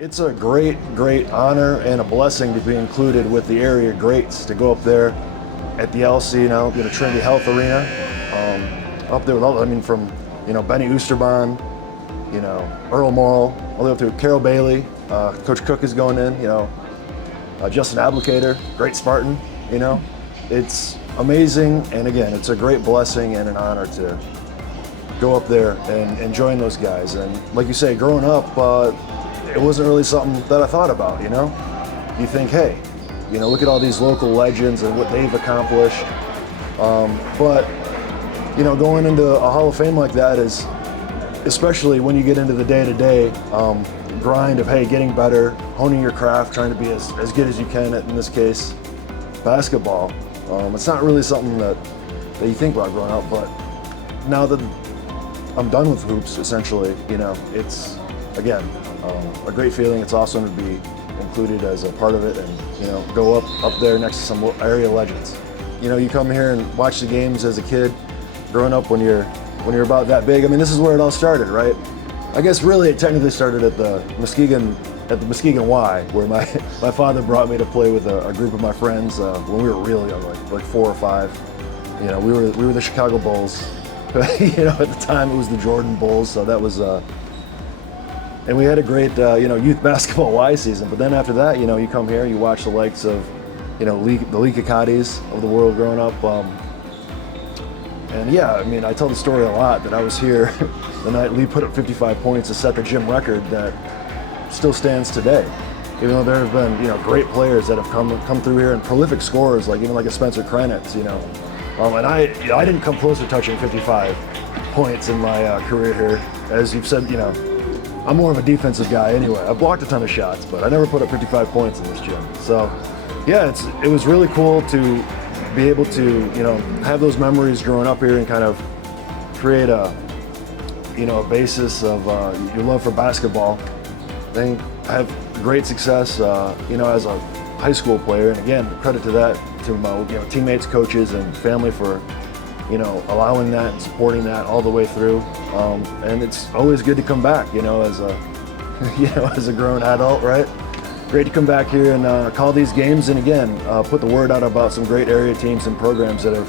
It's a great honor and a blessing to be included with the area greats, to go up there at the LC, Trinity Health Arena, up there with all, from, Benny Oosterbaan, Earl Morrill, all the way up to Carol Bailey, Coach Cook is going in, Justin Ablocator, great Spartan, It's amazing, and again, it's a great blessing and an honor to go up there and join those guys. And like you say, growing up, it wasn't really something that I thought about, You think, hey, look at all these local legends and what they've accomplished. But, going into a Hall of Fame like that is, especially when you get into the day-to-day grind of, hey, getting better, honing your craft, trying to be as good as you can at, in this case, basketball. It's not really something that you think about growing up, but now that I'm done with hoops, essentially, it's, again, a great feeling. It's awesome to be included as a part of it and, go up there next to some area legends. You come here and watch the games as a kid, growing up when you're about that big. This is where it all started, right? I guess really it technically started at the Muskegon Y, where my father brought me to play with a group of my friends when we were really young, like 4 or 5. We were the Chicago Bulls. At the time it was the Jordan Bulls, so that was and we had a great youth basketball Y season. But then after that, you come here, you watch the likes of the Lee Kakadis of the world growing up. And yeah, I tell the story a lot that I was here the night Lee put up 55 points to set the gym record that still stands today. Even though there have been great players that have come through here and prolific scorers, like a Spencer Kranitz, and I didn't come close to touching 55 points in my career here. As you've said, I'm more of a defensive guy anyway. I blocked a ton of shots, but I never put up 55 points in this gym. So yeah, it was really cool to be able to, have those memories growing up here and kind of create a basis of your love for basketball. I have great success, as a high school player, and again, credit to that, to my teammates, coaches, and family for, allowing that and supporting that all the way through. And it's always good to come back, as a, as a grown adult, right? Great to come back here and call these games, and again, put the word out about some great area teams and programs that are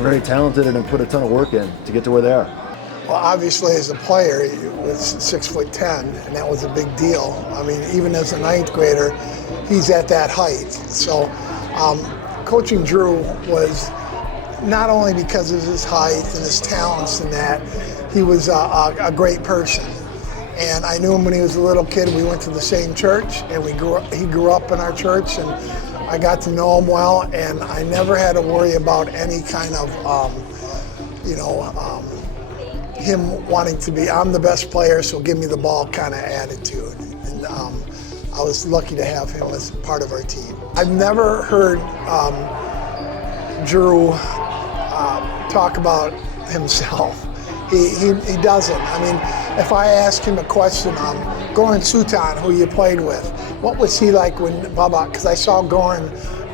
very talented and have put a ton of work in to get to where they are. Well, obviously, as a player, he was 6'10", and that was a big deal. Even as a 9th grader, he's at that height. So, coaching Drew was not only because of his height and his talents and that, he was a great person. And I knew him when he was a little kid. We went to the same church, and he grew up in our church, and I got to know him well, and I never had to worry about any kind of, him wanting to be, I'm the best player, so give me the ball kind of attitude. And I was lucky to have him as part of our team. I've never heard Drew talk about himself. He doesn't. If I ask him a question on Goran Sutan, who you played with, what was he like when Bubba, because I saw Goran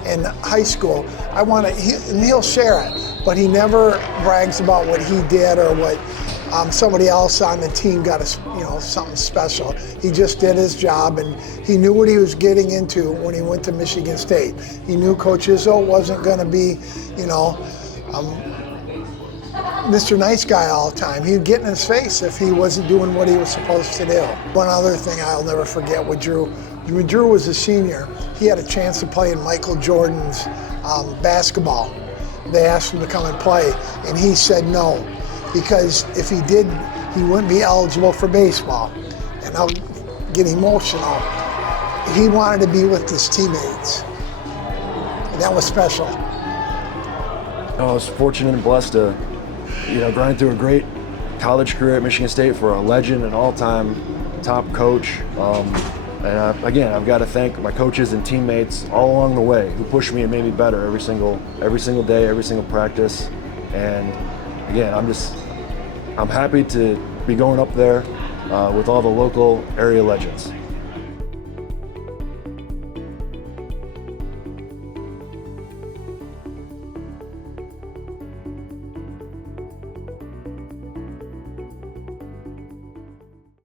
in high school, and he'll share it, but he never brags about what he did or what somebody else on the team got something special. He just did his job, and he knew what he was getting into when he went to Michigan State. He knew Coach Izzo wasn't going to be, Mr. Nice Guy all the time. He'd get in his face if he wasn't doing what he was supposed to do. One other thing I'll never forget with Drew, when Drew was a senior, he had a chance to play in Michael Jordan's basketball. They asked him to come and play, and he said no, because if he did, he wouldn't be eligible for baseball. And I'll get emotional. He wanted to be with his teammates, and that was special. I was fortunate and blessed to grind through a great college career at Michigan State for a legend and all-time top coach. And again, I've got to thank my coaches and teammates all along the way who pushed me and made me better every single day, every single practice. And again, I'm happy to be going up there with all the local area legends.